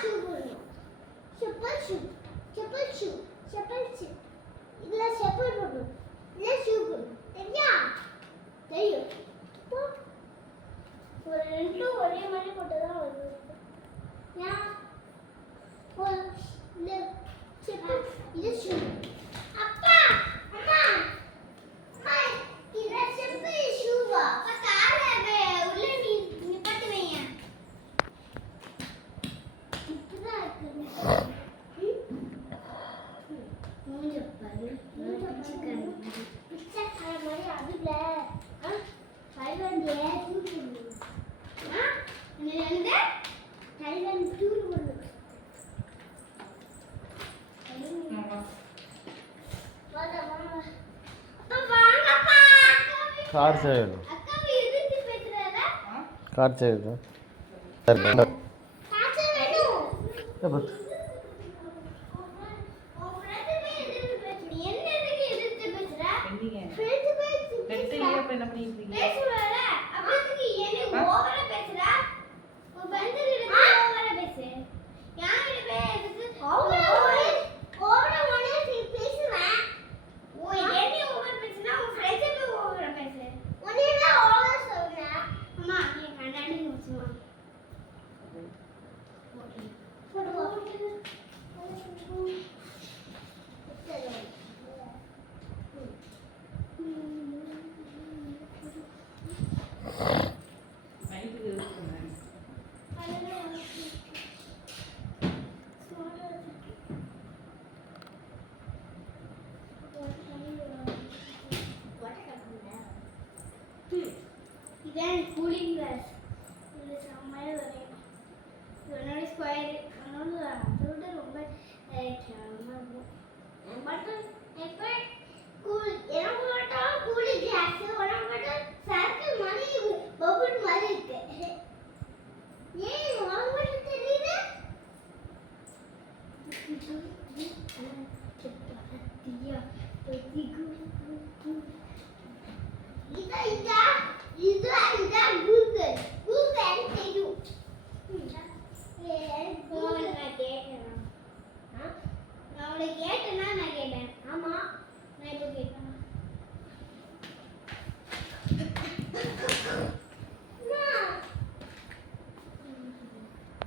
Shoe போடணும். Chappal shoe, chappal shoe, chappal shoe. இதுல செப்பல் போடணும். இல்ல ஷூ போடணும். சரியா? தெரியும். இப்போ ஒரு ரெண்டும் ஒரே மாதிரி போட்டதான் வரும். ஏன்? ஒரு இல்ல செப்பல் இது ஷூ. அப்பா அம்மா அம்மா இது செப்பல் ஷூவா? காலைல உள்ள நீ நிப்பாட்டி வைங்க. இப்பதான் இருக்கு. மூஞ்ச பாரு. பிச்சைக்கார மாதிரி அதுல கைவண்டிய தூக்கி விடணும். என்னது? கைவண்டி தூக்கி விடணும். கார் செய்யணும். கார் செய்யணும். இதான் கூலிங் கிளாஸ். இது செம்மையா வரையும். இதனோட ஸ்கொயர் அதோட அதோட ரொம்ப மட்டும் இப்போ கூல் எனக்கு மட்டும் கூலிங் கிளாஸ் உனக்கு மட்டும் சர்க்கிள் மாதிரி பபுள் மாதிரி இருக்கு. ஏன் உனக்கு மட்டும் தெரியுது? நான் கேட்டேன்